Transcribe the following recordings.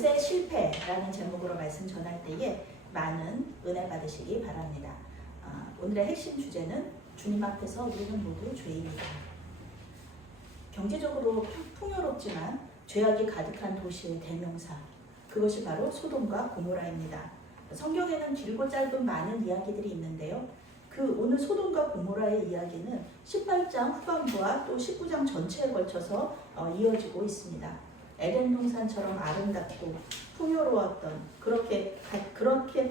롯의 실패라는 제목으로 말씀 전할 때에 많은 은혜 받으시기 바랍니다. 오늘의 핵심 주제는 주님 앞에서 우리는 모두 죄인이다. 경제적으로 풍요롭지만 죄악이 가득한 도시의 대명사, 그것이 바로 소돔과 고모라입니다. 성경에는 길고 짧은 많은 이야기들이 있는데요. 오늘 소돔과 고모라의 이야기는 18장 후반부와 또 19장 전체에 걸쳐서 이어지고 있습니다. 에덴 동산처럼 아름답고 풍요로웠던 그렇게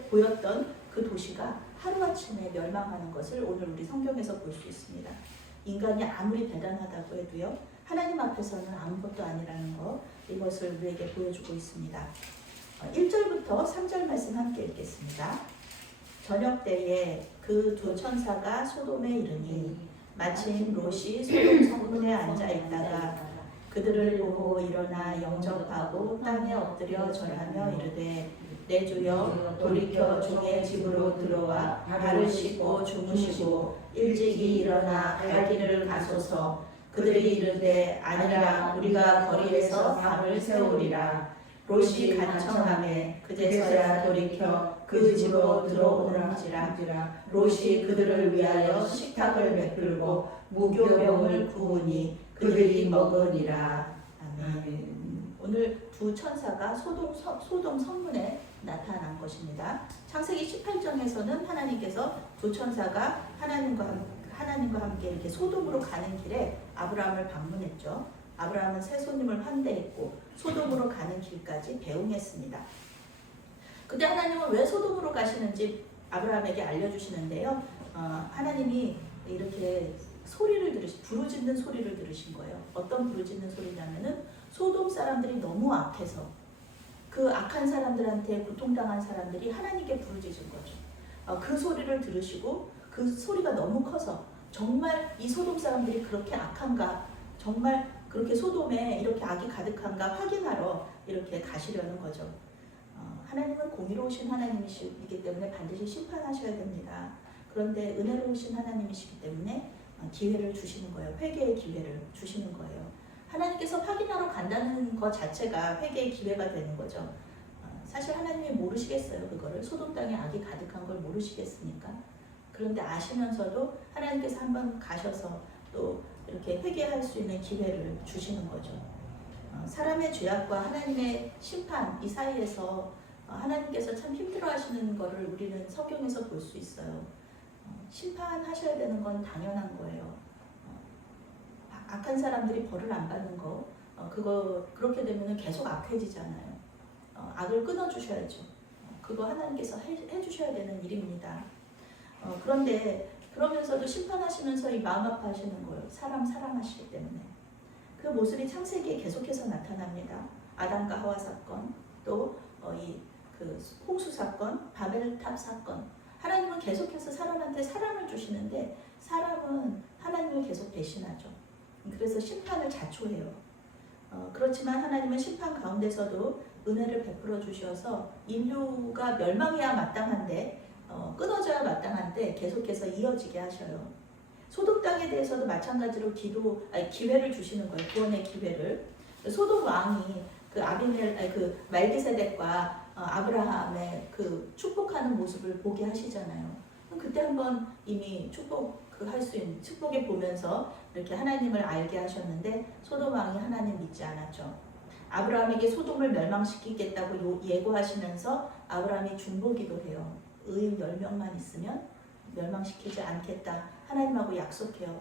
보였던 그 도시가 하루아침에 멸망하는 것을 오늘 우리 성경에서 볼 수 있습니다. 인간이 아무리 대단하다고 해도요, 하나님 앞에서는 아무것도 아니라는 것, 이것을 우리에게 보여주고 있습니다. 1절부터 3절 말씀 함께 읽겠습니다. 저녁 때에 그 두 천사가 소돔에 이르니 마침 롯이 소돔 성문에 앉아 있다가 그들을 보고 일어나 영접하고 땅에 엎드려 절하며 이르되 내 주여 돌이켜 종의 집으로 들어와 발을 씻고 주무시고 일찍이 일어나 갈 길을 가소서. 그들이 이르되 아니라 우리가 거리에서 밤을 새우리라. 롯이 간청하매 그제서야 돌이켜 그 집으로 들어오는지라. 롯이 그들을 위하여 식탁을 베풀고 무교병을 구우니 그들이 먹으니라. 아멘. 오늘 두 천사가 소돔 성문에 나타난 것입니다. 창세기 18장에서는 하나님께서 두 천사가 하나님과 함께 이렇게 소돔으로 가는 길에 아브라함을 방문했죠. 아브라함은 새 손님을 환대했고 소돔으로 가는 길까지 배웅했습니다. 근데 하나님은 왜 소돔으로 가시는지 아브라함에게 알려주시는데요. 하나님이 이렇게 부르짖는 소리를 들으신 거예요. 어떤 부르짖는 소리냐면은 소돔 사람들이 너무 악해서 그 악한 사람들한테 고통당한 사람들이 하나님께 부르짖은 거죠. 그 소리를 들으시고 그 소리가 너무 커서 정말 이 소돔 사람들이 그렇게 악한가, 정말 그렇게 소돔에 이렇게 악이 가득한가 확인하러 이렇게 가시려는 거죠. 하나님은 공의로우신 하나님이시기 때문에 반드시 심판하셔야 됩니다. 그런데 은혜로우신 하나님이시기 때문에 기회를 주시는 거예요. 회개의 기회를 주시는 거예요. 하나님께서 확인하러 간다는 것 자체가 회개의 기회가 되는 거죠. 사실 하나님이 모르시겠어요. 그거를 소돔 땅에 악이 가득한 걸 모르시겠습니까? 그런데 아시면서도 하나님께서 한번 가셔서 또 이렇게 회개할 수 있는 기회를 주시는 거죠. 사람의 죄악과 하나님의 심판 이 사이에서 하나님께서 참 힘들어하시는 것을 우리는 성경에서 볼 수 있어요. 심판하셔야 되는 건 당연한 거예요. 악한 사람들이 벌을 안 받는 거, 그렇게 되면 계속 악해지잖아요. 악을 끊어주셔야죠. 그거 하나님께서 해주셔야 되는 일입니다. 그런데 그러면서도 심판하시면서 이 마음 아파하시는 거예요. 사람 사랑하시기 때문에. 그 모습이 창세기에 계속해서 나타납니다. 아담과 하와 사건, 또 그 홍수 사건, 바벨탑 사건. 하나님은 계속해서 사람한테 사랑을 주시는데 사람은 하나님을 계속 배신하죠. 그래서 심판을 자초해요. 그렇지만 하나님은 심판 가운데서도 은혜를 베풀어 주셔서 인류가 멸망해야 마땅한데 끊어져야 마땅한데 계속해서 이어지게 하셔요. 소돔 땅에 대해서도 마찬가지로 기회를 주시는 거예요. 구원의 기회를. 소돔 왕이 말기세덱과 아브라함의 그 축복하는 모습을 보게 하시잖아요. 그때 한번 이미 축복할 수 있는 축복에 보면서 이렇게 하나님을 알게 하셨는데 소돔 왕이 하나님 믿지 않았죠. 아브라함에게 소돔을 멸망시키겠다고 예고하시면서 아브라함이 중보기도 해요. 의인 10명만 있으면 멸망시키지 않겠다. 하나님하고 약속해요.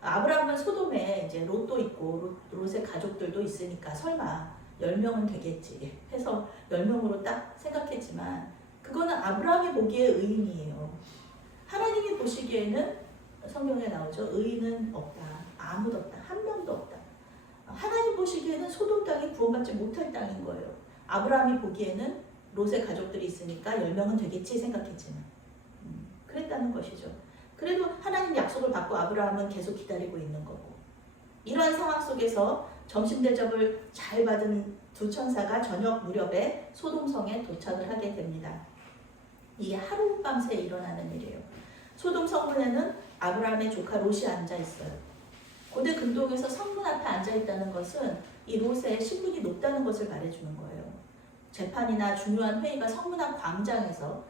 아브라함은 소돔에 이제 롯도 있고 롯의 가족들도 있으니까 설마 10명은 되겠지 해서 10명으로 딱 생각했지만 그거는 아브라함이 보기에 의인이에요. 하나님이 보시기에는 성경에 나오죠. 의인은 없다. 아무도 없다. 한 명도 없다. 하나님 보시기에는 소돔 땅이 구원받지 못할 땅인 거예요. 아브라함이 보기에는 롯의 가족들이 있으니까 10명은 되겠지 생각했지만 그랬다는 것이죠. 그래도 하나님 약속을 받고 아브라함은 계속 기다리고 있는 거고, 이러한 상황 속에서 점심 대접을 잘 받은 두 천사가 저녁 무렵에 소돔성에 도착을 하게 됩니다. 이게 하룻밤새 일어나는 일이에요. 소돔 성문에는 아브라함의 조카 롯이 앉아 있어요. 고대 근동에서 성문 앞에 앉아 있다는 것은 이 롯의 신분이 높다는 것을 말해주는 거예요. 재판이나 중요한 회의가 성문 앞 광장에서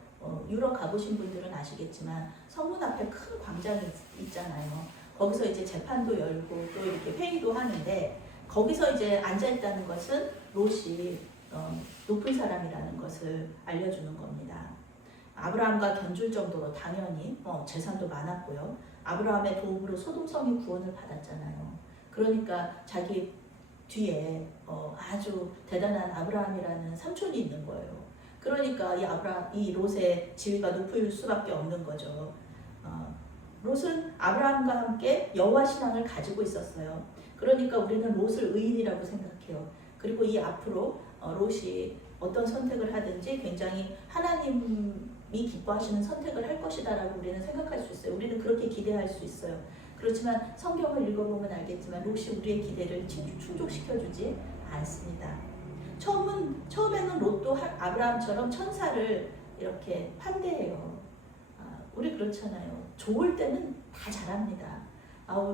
유럽 가보신 분들은 아시겠지만 성문 앞에 큰 광장이 있잖아요. 거기서 이제 재판도 열고 또 이렇게 회의도 하는데 거기서 이제 앉아있다는 것은 롯이 높은 사람이라는 것을 알려주는 겁니다. 아브라함과 견줄 정도로 당연히 재산도 많았고요. 아브라함의 도움으로 소돔성이 구원을 받았잖아요. 그러니까 자기 뒤에 아주 대단한 아브라함이라는 삼촌이 있는 거예요. 그러니까 이 롯의 지위가 높을 수밖에 없는 거죠. 롯은 아브라함과 함께 여호와 신앙을 가지고 있었어요. 그러니까 우리는 롯을 의인이라고 생각해요. 그리고 이 앞으로 롯이 어떤 선택을 하든지 굉장히 하나님이 기뻐하시는 선택을 할 것이다라고 우리는 생각할 수 있어요. 우리는 그렇게 기대할 수 있어요. 그렇지만 성경을 읽어보면 알겠지만 롯이 우리의 기대를 충족시켜주지 않습니다. 처음에는 롯도 아브라함처럼 천사를 이렇게 판대해요. 우리 그렇잖아요. 좋을 때는 다 잘합니다.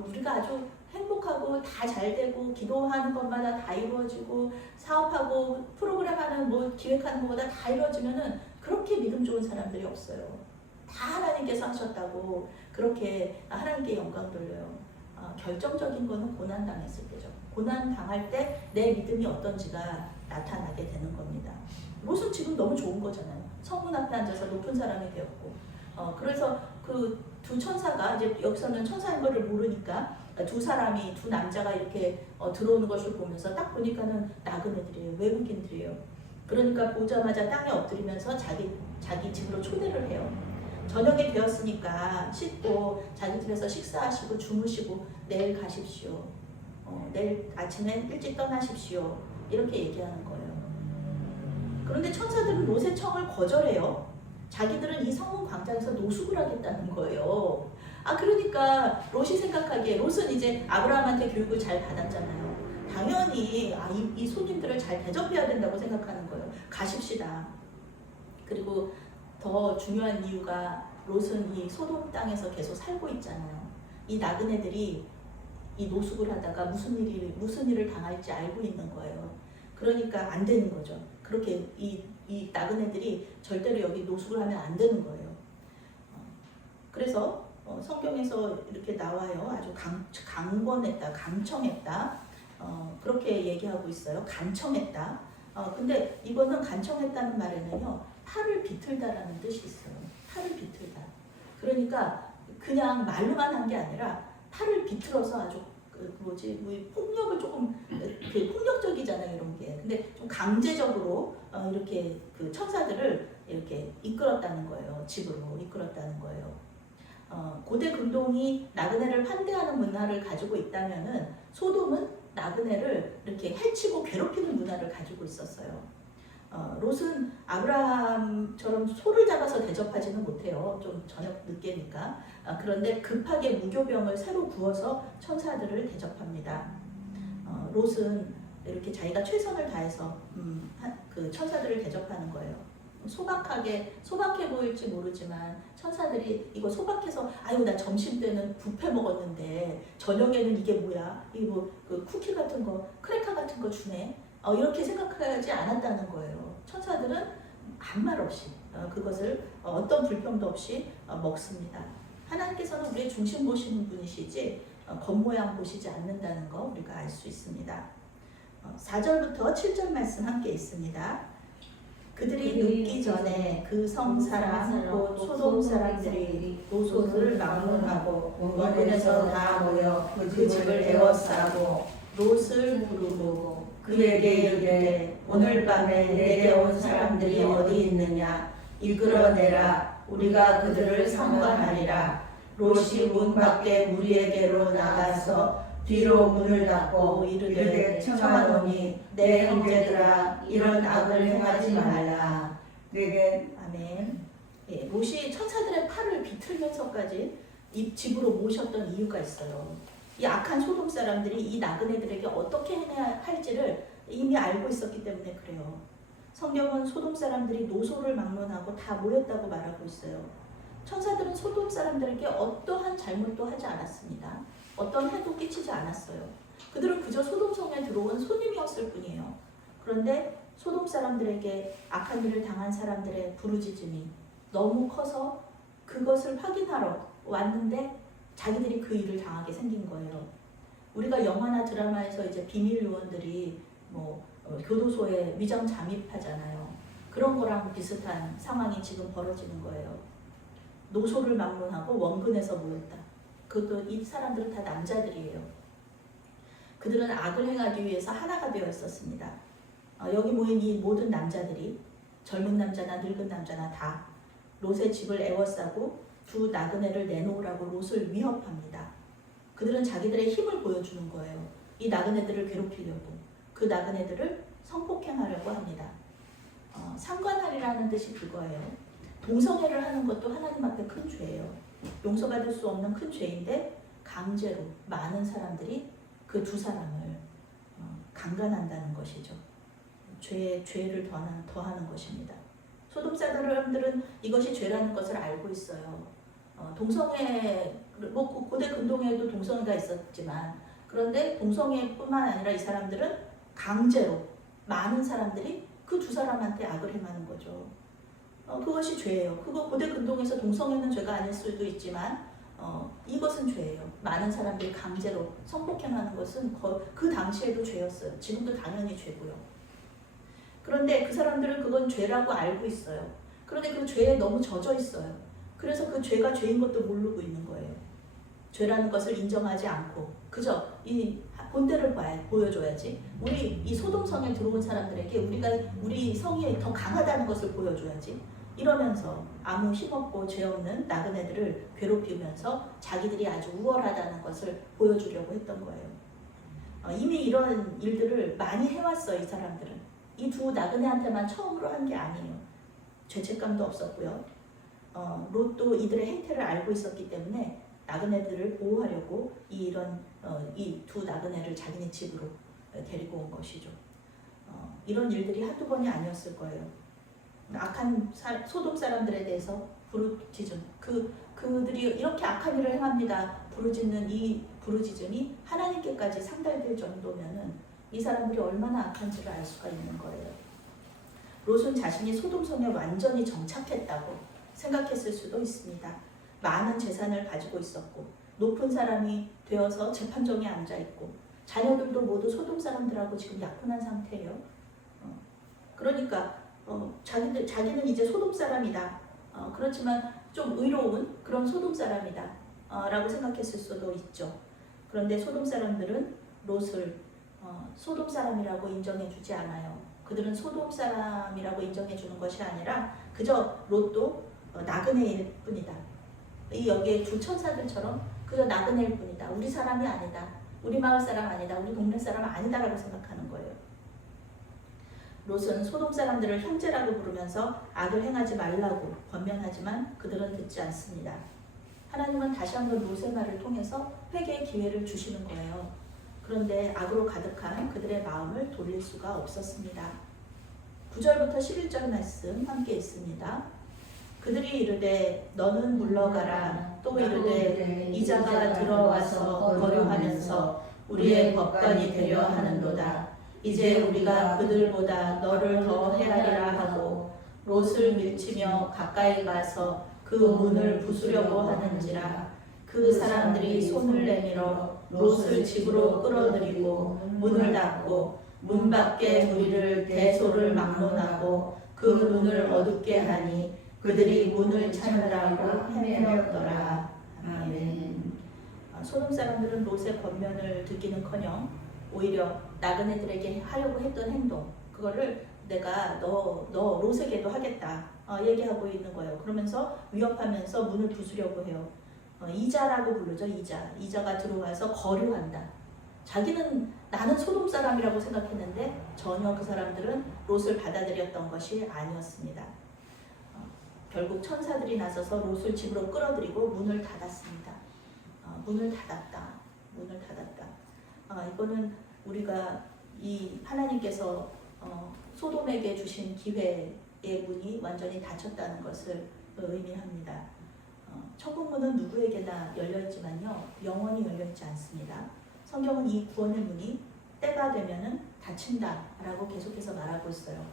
우리가 아주 행복하고 다 잘되고 기도하는 것마다 다 이루어지고 사업하고 프로그램하는 기획하는 것보다 다 이루어지면은 그렇게 믿음 좋은 사람들이 없어요. 다 하나님께서 하셨다고 그렇게 하나님께 영광 돌려요. 결정적인 거는 고난 당했을 때죠. 고난 당할 때 내 믿음이 어떤지가 나타나게 되는 겁니다. 롯은 지금 너무 좋은 거잖아요. 성문 앞에 앉아서 높은 사람이 되었고, 그래서 그 두 천사가 이제 여기서는 천사인 거를 모르니까 두 남자가 이렇게 들어오는 것을 보면서 딱 보니까는 나그네들이에요. 외국인들이에요. 그러니까 보자마자 땅에 엎드리면서 자기 집으로 초대를 해요. 저녁이 되었으니까 씻고 자기 집에서 식사하시고 주무시고 내일 가십시오. 내일 아침에 일찍 떠나십시오. 이렇게 얘기하는 거예요. 그런데 천사들은 롯의 청을 거절해요. 자기들은 이 성문 광장에서 노숙을 하겠다는 거예요. 그러니까 롯이 생각하기에 롯은 이제 아브라함한테 교육을 잘 받았잖아요. 당연히 이 손님들을 잘 대접해야 된다고 생각하는 거예요. 가십시다. 그리고 더 중요한 이유가 롯은 이 소돔 땅에서 계속 살고 있잖아요. 이 나그네들이 이 노숙을 하다가 무슨 일을 당할지 알고 있는 거예요. 그러니까 안 되는 거죠. 그렇게 이 나그네들이 절대로 여기 노숙을 하면 안 되는 거예요. 그래서 성경에서 이렇게 나와요. 아주 강권했다, 강청했다. 그렇게 얘기하고 있어요. 간청했다. 근데 이거는 간청했다는 말에는요, 팔을 비틀다라는 뜻이 있어요. 팔을 비틀다. 그러니까 그냥 말로만 한 게 아니라 팔을 비틀어서 아주 폭력을 조금 폭력적이잖아요, 이런 게. 근데 좀 강제적으로 이렇게 그 천사들을 이렇게 이끌었다는 거예요. 집으로 이끌었다는 거예요. 고대 근동이 나그네를 판대하는 문화를 가지고 있다면은 소돔은 나그네를 이렇게 해치고 괴롭히는 문화를 가지고 있었어요. 롯은 아브라함처럼 소를 잡아서 대접하지는 못해요. 좀 저녁 늦게니까. 그런데 급하게 무교병을 새로 구워서 천사들을 대접합니다. 롯은 이렇게 자기가 최선을 다해서 그 천사들을 대접하는 거예요. 소박해 보일지 모르지만 천사들이 이거 소박해서 나 점심 때는 뷔페 먹었는데 저녁에는 이게 뭐야? 이거 그 쿠키 같은 거, 크래커 같은 거 주네. 이렇게 생각하지 않았다는 거예요. 천사들은 아무 말 없이 그것을 어떤 불평도 없이 먹습니다. 하나님께서는 우리의 중심 보시는 분이시지 겉모양 보시지 않는다는 거 우리가 알 수 있습니다. 4절부터 7절 말씀 함께 있습니다. 그들이 눕기 전에 그 성 사람 곧 소돔 사람들이 롯을 막론하고 원군에서 다 모여 그 집을 에워싸고 롯을 부르고 그에게 이르되 오늘 밤에 내게 온 사람들이 어디 있느냐 이끌어내라 우리가 그들을 상관하리라. 롯이 문 밖에 무리에게로 나가서 뒤로 문을 닫고 이르되 청하노니 내 형제들아 이런 악을 행하지 말라. 내게 아멘. 롯이 천사들의 팔을 비틀면서까지 이 집으로 모셨던 이유가 있어요. 이 악한 소돔 사람들이 이 나그네들에게 어떻게 해야 할지를 이미 알고 있었기 때문에 그래요. 성경은 소돔 사람들이 노소를 막론하고 다 모였다고 말하고 있어요. 천사들은 소돔 사람들에게 어떠한 잘못도 하지 않았습니다. 어떤 해도 끼치지 않았어요. 그들은 그저 소돔 성에 들어온 손님이었을 뿐이에요. 그런데 소돔 사람들에게 악한 일을 당한 사람들의 부르짖음이 너무 커서 그것을 확인하러 왔는데 자기들이 그 일을 당하게 생긴 거예요. 우리가 영화나 드라마에서 이제 비밀 요원들이 교도소에 위장 잠입하잖아요. 그런 거랑 비슷한 상황이 지금 벌어지는 거예요. 노소를 막론하고 원근에서 모였다. 그것도 이 사람들은 다 남자들이에요. 그들은 악을 행하기 위해서 하나가 되어 있었습니다. 여기 모인 이 모든 남자들이 젊은 남자나 늙은 남자나 다 롯의 집을 에워싸고 두 나그네를 내놓으라고 롯을 위협합니다. 그들은 자기들의 힘을 보여주는 거예요. 이 나그네들을 괴롭히려고, 그 나그네들을 성폭행하려고 합니다. 상관하리라는 뜻이 그거예요. 동성애를 하는 것도 하나님 앞에 큰 죄예요. 용서받을 수 없는 큰 죄인데 강제로 많은 사람들이 그 두 사람을 강간한다는 것이죠. 죄를 더하는 것입니다. 소돔 사람들은 이것이 죄라는 것을 알고 있어요. 동성애, 고대 근동에도 동성애가 있었지만, 그런데 동성애뿐만 아니라 이 사람들은 강제로 많은 사람들이 그 두 사람한테 악을 행하는 거죠. 그것이 죄예요. 그거 고대 근동에서 동성애는 죄가 아닐 수도 있지만 이것은 죄예요. 많은 사람들이 강제로 성폭행하는 것은 그 당시에도 죄였어요. 지금도 당연히 죄고요. 그런데 그 사람들은 그건 죄라고 알고 있어요. 그런데 그 죄에 너무 젖어 있어요. 그래서 그 죄가 죄인 것도 모르고 있는 거예요. 죄라는 것을 인정하지 않고 그저 이 본때를 보여줘야지. 우리 이 소돔성에 들어온 사람들에게 우리 성이 더 강하다는 것을 보여줘야지. 이러면서 아무 힘없고 죄 없는 나그네들을 괴롭히면서 자기들이 아주 우월하다는 것을 보여주려고 했던 거예요. 이미 이런 일들을 많이 해왔어요. 이 사람들은. 이 두 나그네한테만 처음으로 한 게 아니에요. 죄책감도 없었고요. 롯도 이들의 행태를 알고 있었기 때문에 나그네들을 보호하려고 이 두 나그네를 자기네 집으로 데리고 온 것이죠. 이런 일들이 한두 번이 아니었을 거예요. 악한 소돔 사람들에 대해서 부르짖음, 그들이 이렇게 악한 일을 행합니다. 부르짖는 이 부르짖음이 하나님께까지 상달될 정도면은 이 사람들이 얼마나 악한지를 알 수가 있는 거예요. 롯은 자신이 소돔성에 완전히 정착했다고 생각했을 수도 있습니다. 많은 재산을 가지고 있었고 높은 사람이 되어서 재판정에 앉아있고 자녀들도 모두 소돔 사람들하고 지금 약혼한 상태예요. 그러니까 자기는 이제 소돔 사람이다. 그렇지만 좀 의로운 그런 소돔 사람이다 라고 생각했을 수도 있죠. 그런데 소돔 사람들은 롯을 소돔 사람이라고 인정해주지 않아요. 그들은 소돔 사람이라고 인정해주는 것이 아니라 그저 롯도 나그네일 뿐이다. 여기에 두 천사들처럼 그저 나그네일 뿐이다. 우리 사람이 아니다. 우리 마을 사람 아니다. 우리 동네 사람 아니다라고 생각하는 거예요. 롯은 소돔 사람들을 형제라고 부르면서 악을 행하지 말라고 권면하지만 그들은 듣지 않습니다. 하나님은 다시 한번 롯의 말을 통해서 회개의 기회를 주시는 거예요. 그런데 악으로 가득한 그들의 마음을 돌릴 수가 없었습니다. 9절부터 11절 말씀 함께 있습니다. 그들이 이르되 너는 물러가라. 또 이르되 이자가 들어와서 거류하면서 우리의 법관이 되려 하는도다. 이제 우리가 그들보다 너를 더 헤아리라 하고 롯을 밀치며 가까이 가서 그 문을 부수려고 하는지라. 그 사람들이 손을 내밀어 롯을 집으로 끌어들이고 문을 닫고 문 밖에 무리를 대소를 막론하고 그 문을 어둡게 하니 그들이 문을 찾느라고 헤매었더라. 아멘. 소돔 사람들은 롯의 권면을 듣기는커녕 오히려 나그네들에게 하려고 했던 행동, 그거를 내가 너 롯에게도 하겠다 얘기하고 있는 거예요. 그러면서 위협하면서 문을 부수려고 해요. 이자라고 부르죠. 이자가 들어와서 거류한다. 자기는 나는 소돔 사람이라고 생각했는데 전혀 그 사람들은 롯을 받아들였던 것이 아니었습니다. 결국 천사들이 나서서 롯을 집으로 끌어들이고 문을 닫았습니다. 문을 닫았다. 이거는 우리가 이 하나님께서 소돔에게 주신 기회의 문이 완전히 닫혔다는 것을 의미합니다. 천국문은 누구에게나 열려있지만요 영원히 열려있지 않습니다. 성경은 이 구원의 문이 때가 되면은 다친다라고 계속해서 말하고 있어요.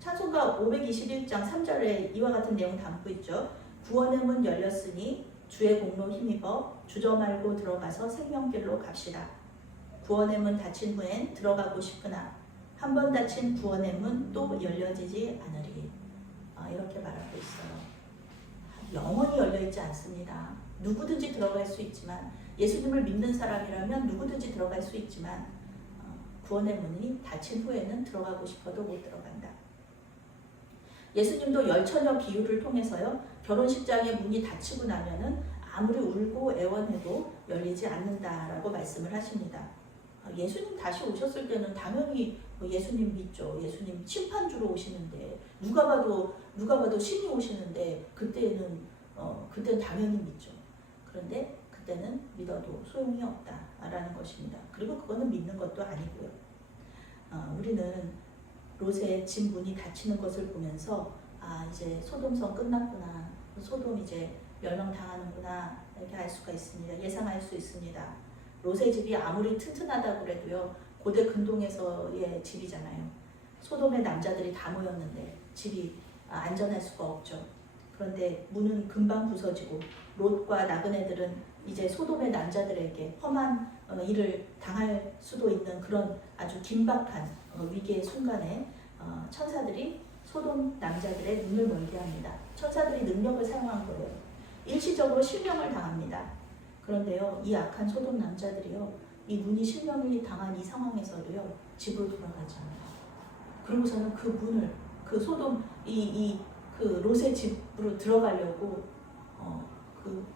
찬송가 521장 3절에 이와 같은 내용 담고 있죠. 구원의 문 열렸으니 주의 공로 힘입어 주저 말고 들어가서 생명길로 갑시다. 구원의 문 닫힌 후엔 들어가고 싶으나 한 번 닫힌 구원의 문 또 열려지지 않으리. 이렇게 말하고 있어요. 영원히 열려있지 않습니다. 누구든지 들어갈 수 있지만, 예수님을 믿는 사람이라면 누구든지 들어갈 수 있지만 구원의 문이 닫힌 후에는 들어가고 싶어도 못 들어간다. 예수님도 열처녀 비유를 통해서요, 결혼식장의 문이 닫히고 나면은 아무리 울고 애원해도 열리지 않는다라고 말씀을 하십니다. 예수님 다시 오셨을 때는 당연히 예수님 믿죠. 예수님 심판주로 오시는데 누가 봐도 신이 오시는데 그때는 당연히 믿죠. 그런데 그때는 믿어도 소용이 없다라는 것입니다. 그리고 그거는 믿는 것도 아니고요. 우리는 롯의 집 문이 닫히는 것을 보면서 이제 소돔성 끝났구나, 소돔 이제 멸망당하는구나, 이렇게 알 수가 있습니다. 예상할 수 있습니다. 롯의 집이 아무리 튼튼하다고 그래도요, 고대 근동에서의 집이잖아요. 소돔의 남자들이 다 모였는데 집이 안전할 수가 없죠. 그런데 문은 금방 부서지고 롯과 나그네들은 이제 소돔의 남자들에게 험한 일을 당할 수도 있는 그런 아주 긴박한 위기의 순간에 천사들이 소돔 남자들의 눈을 멀게 합니다. 천사들이 능력을 사용한 거예요. 일시적으로 실명을 당합니다. 그런데요, 이 악한 소돔 남자들이요, 이 문이 실명이 당한 이 상황에서도요, 집으로 돌아가지 않아요. 그러고서는 그 문을, 그 소돔, 그 롯의 집으로 들어가려고 그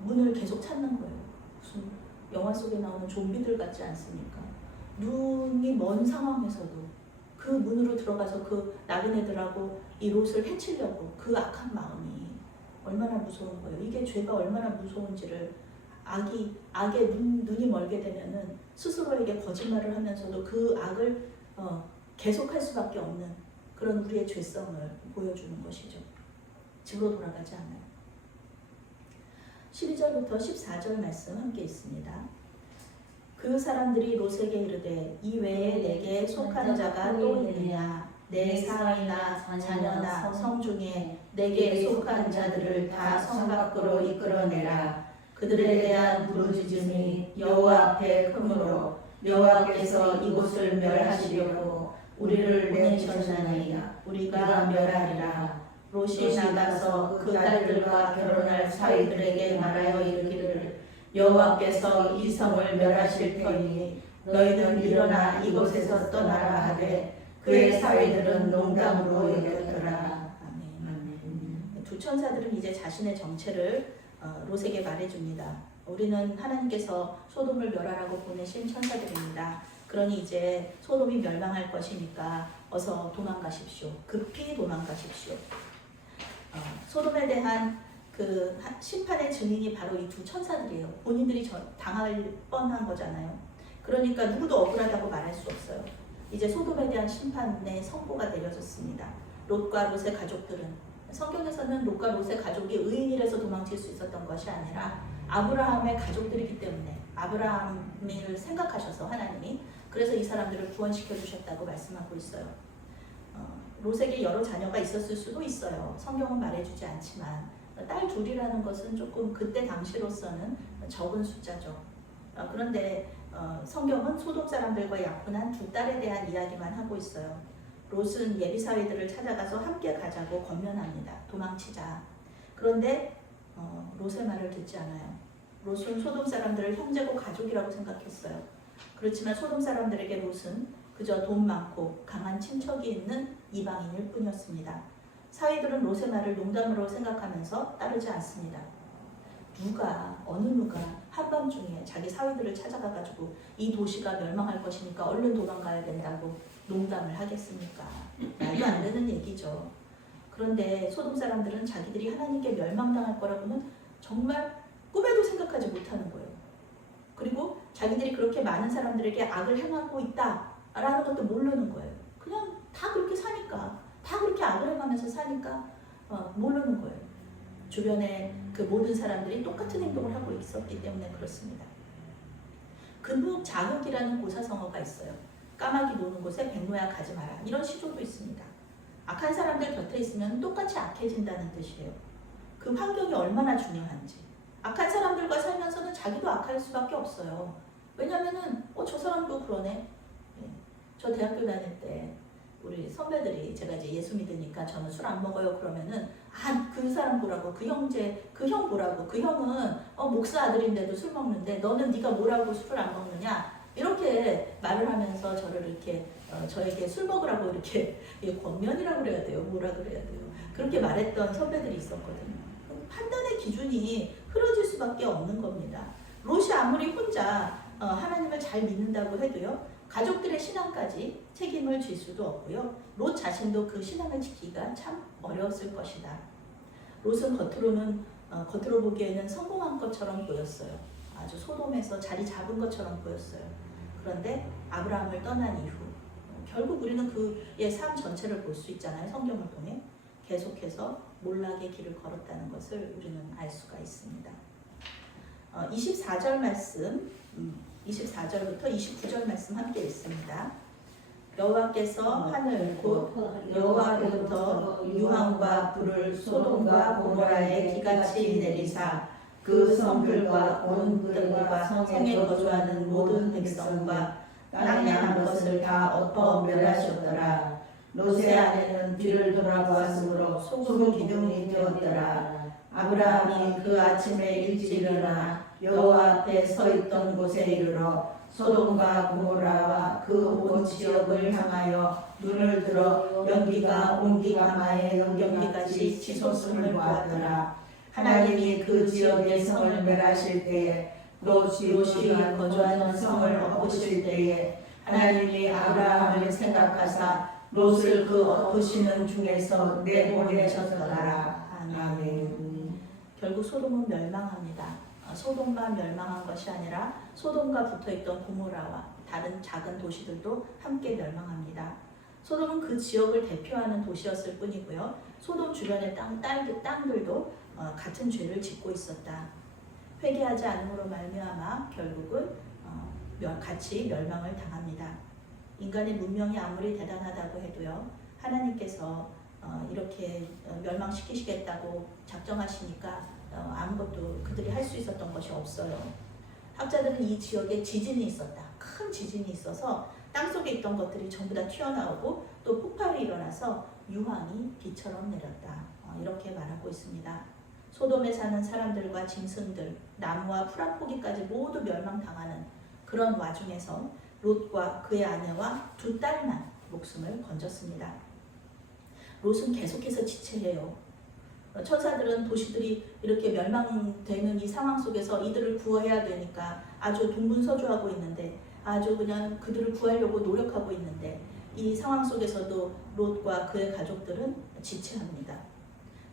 문을 계속 찾는 거예요. 무슨 영화 속에 나오는 좀비들 같지 않습니까? 눈이 먼 상황에서도 그 문으로 들어가서 그 나그네들하고 이 롯을 해치려고, 그 악한 마음이 얼마나 무서운 거예요. 이게 죄가 얼마나 무서운지를, 악의 눈이 멀게 되면은 스스로에게 거짓말을 하면서도 그 악을 계속할 수밖에 없는 그런 우리의 죄성을 보여주는 것이죠. 집으로 돌아가지 않아요. 12절부터 14절 말씀 함께 있습니다. 그 사람들이 롯에게 이르되 이 외에 내게 속한 자가 또 있느냐? 내 사위나 자녀나 성 중에 내게 속한 자들을 다 성 밖으로 이끌어내라. 그들에 대한 부르짖음이 여호와 앞에 크므로 여호와께서 이곳을 멸하시려고 우리를 보내셨나니 우리가 멸하리라. 롯이 나가서 그 딸들과 결혼할 사위들에게 말하여 이르기를 여호와께서 이 성을 멸하실 터이니 너희는 일어나 이곳에서 떠나라 하되 그의 사위들은 농담으로 여겼더라. 아멘. 두 천사들은 이제 자신의 정체를 롯에게 말해줍니다. 우리는 하나님께서 소돔을 멸하라고 보내신 천사들입니다. 그러니 이제 소돔이 멸망할 것이니까 어서 도망가십시오. 급히 도망가십시오. 소돔에 대한 그 심판의 증인이 바로 이 두 천사들이에요. 본인들이 당할 뻔한 거잖아요. 그러니까 누구도 억울하다고 말할 수 없어요. 이제 소돔에 대한 심판의 선고가 내려졌습니다. 롯과 롯의 가족들은, 성경에서는 롯과 롯의 가족이 의인이라서 도망칠 수 있었던 것이 아니라 아브라함의 가족들이기 때문에, 아브라함을 생각하셔서 하나님이 그래서 이 사람들을 구원시켜 주셨다고 말씀하고 있어요. 롯에게 여러 자녀가 있었을 수도 있어요. 성경은 말해주지 않지만 딸 둘이라는 것은 조금 그때 당시로서는 적은 숫자죠. 그런데 성경은 소돔 사람들과 약혼한 두 딸에 대한 이야기만 하고 있어요. 롯은 예비사위들을 찾아가서 함께 가자고 권면합니다. 도망치자. 그런데 롯의 말을 듣지 않아요. 롯은 소돔 사람들을 형제고 가족이라고 생각했어요. 그렇지만 소돔 사람들에게 롯은 그저 돈 많고 강한 친척이 있는 이방인일 뿐이었습니다. 사위들은 롯의 말을 농담으로 생각하면서 따르지 않습니다. 어느 누가 한밤중에 자기 사위들을 찾아가가지고 이 도시가 멸망할 것이니까 얼른 도망가야 된다고 농담을 하겠습니까? 말도 안 되는 얘기죠. 그런데 소돔 사람들은 자기들이 하나님께 멸망당할 거라고는 정말 꿈에도 생각하지 못하는 거예요. 그리고 자기들이 그렇게 많은 사람들에게 악을 행하고 있다라는 것도 모르는 거예요. 그냥 다 그렇게 사니까, 다 그렇게 악을 행하면서 사니까 모르는 거예요. 주변에 그 모든 사람들이 똑같은 행동을 하고 있었기 때문에 그렇습니다. 근묵 자흑이라는 고사성어가 있어요. 까마귀 노는 곳에 백로야 가지 마라. 이런 시조도 있습니다. 악한 사람들 곁에 있으면 똑같이 악해진다는 뜻이에요. 그 환경이 얼마나 중요한지. 악한 사람들과 살면서는 자기도 악할 수밖에 없어요. 왜냐면은 저 사람도 그러네. 예. 저 대학교 다닐 때 우리 선배들이 제가 이제 예수 믿으니까 저는 술 안 먹어요 그러면은 그 사람 보라고, 그 형제, 그 형 보라고, 그 형은 목사 아들인데도 술 먹는데 너는 네가 뭐라고 술을 안 먹느냐 이렇게 말을 하면서 저를 이렇게 저에게 술 먹으라고 이렇게 권면이라고 그래야 돼요, 뭐라 그래야 돼요, 그렇게 말했던 선배들이 있었거든요. 판단의 기준이 흐려질 수밖에 없는 겁니다. 롯이 아무리 혼자 하나님을 잘 믿는다고 해도요, 가족들의 신앙까지 책임을 질 수도 없고요. 롯 자신도 그 신앙을 지키기가 참 어려웠을 것이다. 롯은 겉으로 보기에는 성공한 것처럼 보였어요. 아주 소돔에서 자리 잡은 것처럼 보였어요. 그런데 아브라함을 떠난 이후 결국 우리는 그의 삶 전체를 볼 수 있잖아요. 성경을 통해 계속해서 몰락의 길을 걸었다는 것을 우리는 알 수가 있습니다. 24절 말씀 24절부터 29절 말씀 함께 읽습니다. 여호와께서 하늘 곧 여호와로부터 유황과 불을 소돔과 고모라에 기같이 내리사 그 성들과 온 들과 성에 거주하는 모든 백성과 땅에 한 것을 다 엎어 멸하셨더라. 롯의 아내는 뒤를 돌아보았으므로 소금 기둥이 되었더라. 아브라함이 그 아침에 일찍 일어나 여호와 앞에 서 있던 곳에 이르러 소돔과 고모라와 그 온 지역을 향하여 눈을 들어 연기가 온기가마에 연기같이 치솟음을 보았더라. 하나님이 그 지역의 성을 멸하실 때에 롯이 거주하는 성을 엎으실 때에 하나님이 아브라함을 생각하사 롯을 그 엎으시는 중에서 내보내셨더라. 아멘. 결국 소돔은 멸망합니다. 소돔만 멸망한 것이 아니라 소돔과 붙어있던 고모라와 다른 작은 도시들도 함께 멸망합니다. 소돔은 그 지역을 대표하는 도시였을 뿐이고요. 소돔 주변의 땅들도 같은 죄를 짓고 있었다. 회개하지 않음으로 말미암아 결국은 같이 멸망을 당합니다. 인간의 문명이 아무리 대단하다고 해도요, 하나님께서 이렇게 멸망시키시겠다고 작정하시니까 아무것도 그들이 할 수 있었던 것이 없어요. 학자들은 이 지역에 지진이 있었다. 큰 지진이 있어서 땅속에 있던 것들이 전부 다 튀어나오고 또 폭발이 일어나서 유황이 비처럼 내렸다. 이렇게 말하고 있습니다. 소돔에 사는 사람들과 짐승들, 나무와 풀 한 포기까지 모두 멸망당하는 그런 와중에서 롯과 그의 아내와 두 딸만 목숨을 건졌습니다. 롯은 계속해서 지체해요. 천사들은 도시들이 이렇게 멸망되는 이 상황 속에서 이들을 구해야 되니까 아주 동분서주하고 있는데, 아주 그냥 그들을 구하려고 노력하고 있는데, 이 상황 속에서도 롯과 그의 가족들은 지체합니다.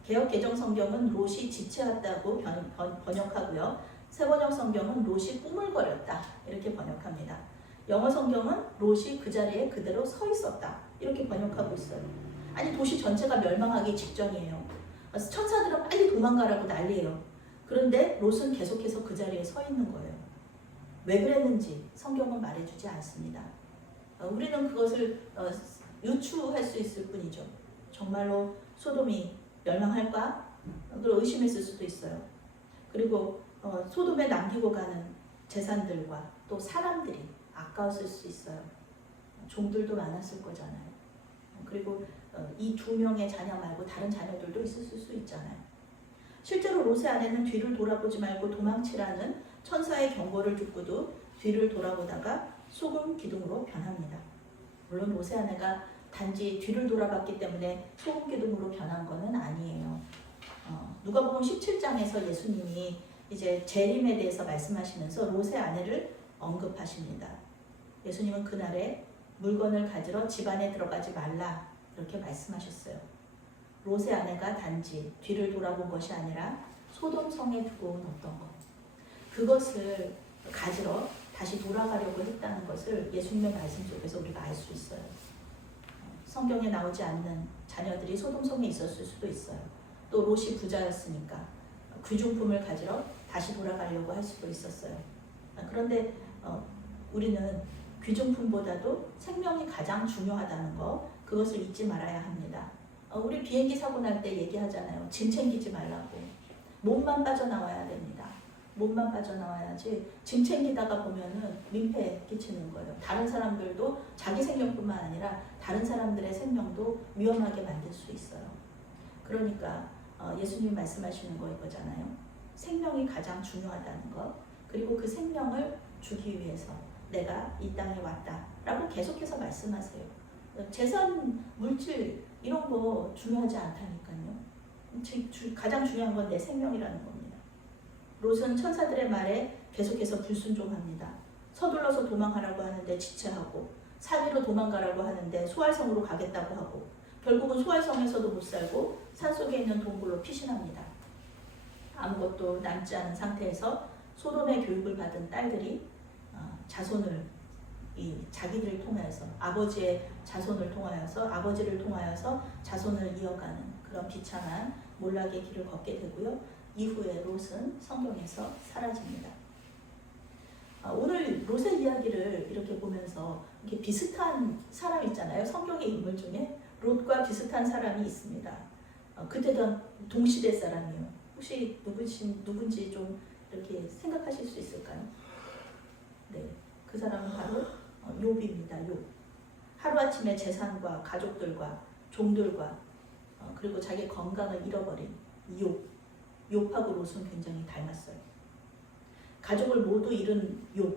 개역 개정 성경은 롯이 지체했다고 번역하고요. 새번역 성경은 롯이 꾸물거렸다 이렇게 번역합니다. 영어 성경은 롯이 그 자리에 그대로 서 있었다 이렇게 번역하고 있어요. 아니, 도시 전체가 멸망하기 직전이에요. 천사들은 빨리 도망가라고 난리예요. 그런데 롯은 계속해서 그 자리에 서 있는 거예요. 왜 그랬는지 성경은 말해주지 않습니다. 우리는 그것을 유추할 수 있을 뿐이죠. 정말로 소돔이 멸망할까? 그걸 의심했을 수도 있어요. 그리고 소돔에 남기고 가는 재산들과 또 사람들이 아까웠을 수 있어요. 종들도 많았을 거잖아요. 그리고 이 두 명의 자녀 말고 다른 자녀들도 있었을 수 있잖아요. 실제로 롯의 아내는 뒤를 돌아보지 말고 도망치라는 천사의 경고를 듣고도 뒤를 돌아보다가 소금 기둥으로 변합니다. 물론 롯의 아내가 단지 뒤를 돌아봤기 때문에 소금 기둥으로 변한 것은 아니에요. 누가복음 17장에서 예수님이 이제 재림에 대해서 말씀하시면서 롯의 아내를 언급하십니다. 예수님은 그날에 물건을 가지러 집안에 들어가지 말라 이렇게 말씀하셨어요. 롯의 아내가 단지 뒤를 돌아본 것이 아니라 소돔 성에 두고 온 어떤 것, 그것을 가지러 다시 돌아가려고 했다는 것을 예수님의 말씀 속에서 우리가 알 수 있어요. 성경에 나오지 않는 자녀들이 소돔 성에 있었을 수도 있어요. 또 롯이 부자였으니까 귀중품을 가지러 다시 돌아가려고 할 수도 있었어요. 그런데 우리는 귀중품보다도 생명이 가장 중요하다는 거, 그것을 잊지 말아야 합니다. 우리 비행기 사고 날 때 얘기하잖아요. 짐 챙기지 말라고. 몸만 빠져나와야 됩니다. 몸만 빠져나와야지 짐 챙기다가 보면은 민폐 끼치는 거예요. 다른 사람들도 자기 생명뿐만 아니라 다른 사람들의 생명도 위험하게 만들 수 있어요. 그러니까 예수님이 말씀하시는 거 이거잖아요. 생명이 가장 중요하다는 것, 그리고 그 생명을 주기 위해서 내가 이 땅에 왔다라고 계속해서 말씀하세요. 재산, 물질 이런 거 중요하지 않다니까요. 가장 중요한 건 내 생명이라는 겁니다. 롯은 천사들의 말에 계속해서 불순종합니다. 서둘러서 도망하라고 하는데 지체하고, 산 위로 도망가라고 하는데 소알성으로 가겠다고 하고, 결국은 소알성에서도 못 살고 산속에 있는 동굴로 피신합니다. 아무것도 남지 않은 상태에서 소돔의 교육을 받은 딸들이 자손을 자기들을 통하여서 아버지의 자손을 통하여서 아버지를 통하여서 자손을 이어가는 그런 비참한 몰락의 길을 걷게 되고요. 이후에 롯은 성경에서 사라집니다. 오늘 롯의 이야기를 이렇게 보면서 이렇게 비슷한 사람 있잖아요. 성경의 인물 중에 롯과 비슷한 사람이 있습니다. 그때도 동시대 사람이요. 혹시 누군지 좀 이렇게 생각하실 수 있을까요? 네, 그 사람은 바로 욥입니다. 욥. 하루아침에 재산과 가족들과 종들과 그리고 자기 건강을 잃어버린 욥. 욥하고 롯은 굉장히 닮았어요. 가족을 모두 잃은 욥,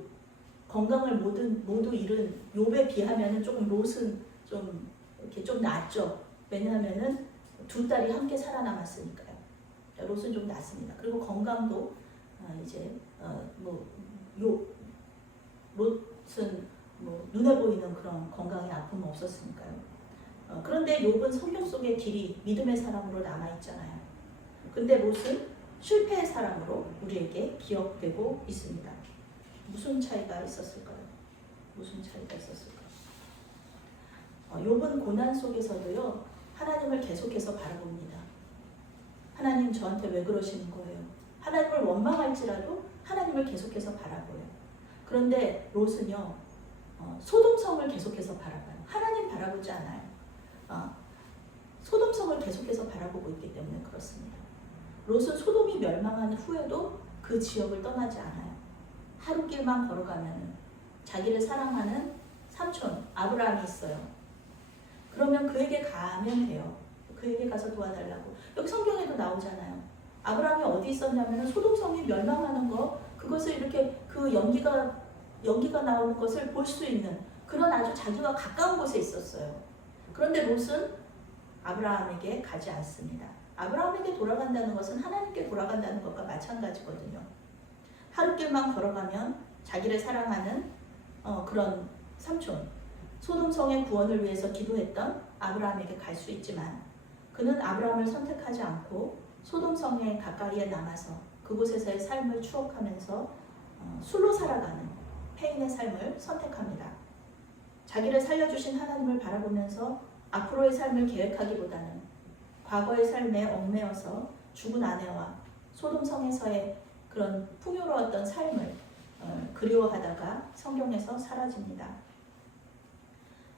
건강을 모두 잃은 욥에 비하면은 조금 롯은 좀 이렇게 좀 낫죠. 왜냐하면은 두 딸이 함께 살아남았으니까요. 롯은 좀 낫습니다. 그리고 건강도 롯은 눈에 보이는 그런 건강의 아픔은 없었으니까요. 그런데 욥은 성경 속의 길이 믿음의 사람으로 남아 있잖아요. 근데 롯은 실패의 사람으로 우리에게 기억되고 있습니다. 무슨 차이가 있었을까요? 무슨 차이가 있었을까요? 욥은 고난 속에서도요, 하나님을 계속해서 바라봅니다. 하나님 저한테 왜 그러시는 거예요? 하나님을 원망할지라도 하나님을 계속해서 바라보요. 그런데 롯은요, 소돔성을 계속해서 바라봐요. 하나님 바라보지 않아요. 소돔성을 계속해서 바라보고 있기 때문에 그렇습니다. 롯은 소돔이 멸망한 후에도 그 지역을 떠나지 않아요. 하루길만 걸어가면 자기를 사랑하는 삼촌 아브라함이 있어요. 그러면 그에게 가면 돼요. 그에게 가서 도와달라고. 여기 성경에도 나오잖아요. 아브라함이 어디 있었냐면 소돔성이 멸망하는 거, 그것을 이렇게 그 연기가 나오는 것을 볼 수 있는 그런 아주 자기와 가까운 곳에 있었어요. 그런데 롯은 아브라함에게 가지 않습니다. 아브라함에게 돌아간다는 것은 하나님께 돌아간다는 것과 마찬가지거든요. 하루길만 걸어가면 자기를 사랑하는 그런 삼촌, 소돔성의 구원을 위해서 기도했던 아브라함에게 갈 수 있지만 그는 아브라함을 선택하지 않고 소돔성에 가까이에 남아서 그곳에서의 삶을 추억하면서 술로 살아가는 페인의 삶을 선택합니다. 자기를 살려주신 하나님을 바라보면서 앞으로의 삶을 계획하기보다는 과거의 삶에 얽매여서 죽은 아내와 소돔성에서의 그런 풍요로웠던 삶을 그리워하다가 성경에서 사라집니다.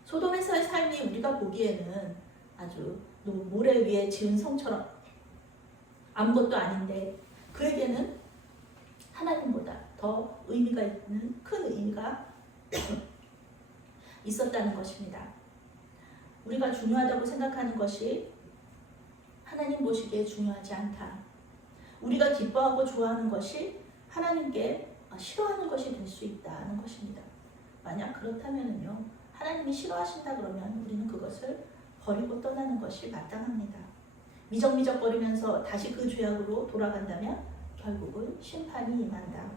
소돔에서의 삶이 우리가 보기에는 아주 모래 위에 지은 성처럼 아무것도 아닌데 그에게는 하나님보다 더 의미가 있는 큰 의미가 있었다는 것입니다. 우리가 중요하다고 생각하는 것이 하나님 보시기에 중요하지 않다. 우리가 기뻐하고 좋아하는 것이 하나님께 싫어하는 것이 될 수 있다는 것입니다. 만약 그렇다면요, 하나님이 싫어하신다 그러면 우리는 그것을 버리고 떠나는 것이 마땅합니다. 미적미적거리면서 다시 그 죄악으로 돌아간다면 결국은 심판이 임한다.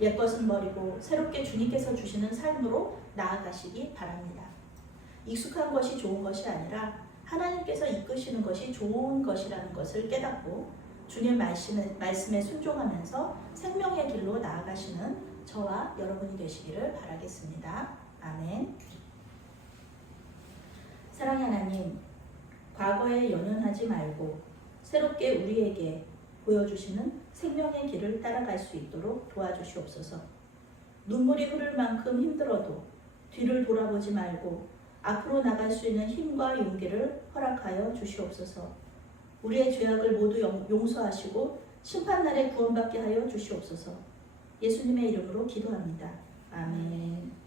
옛것은 버리고 새롭게 주님께서 주시는 삶으로 나아가시기 바랍니다. 익숙한 것이 좋은 것이 아니라 하나님께서 이끄시는 것이 좋은 것이라는 것을 깨닫고 주님 말씀에 순종하면서 생명의 길로 나아가시는 저와 여러분이 되시기를 바라겠습니다. 아멘. 사랑의 하나님, 과거에 연연하지 말고 새롭게 우리에게 보여주시는 생명의 길을 따라갈 수 있도록 도와주시옵소서. 눈물이 흐를 만큼 힘들어도 뒤를 돌아보지 말고 앞으로 나갈 수 있는 힘과 용기를 허락하여 주시옵소서. 우리의 죄악을 모두 용서하시고 심판날에 구원받게 하여 주시옵소서. 예수님의 이름으로 기도합니다. 아멘.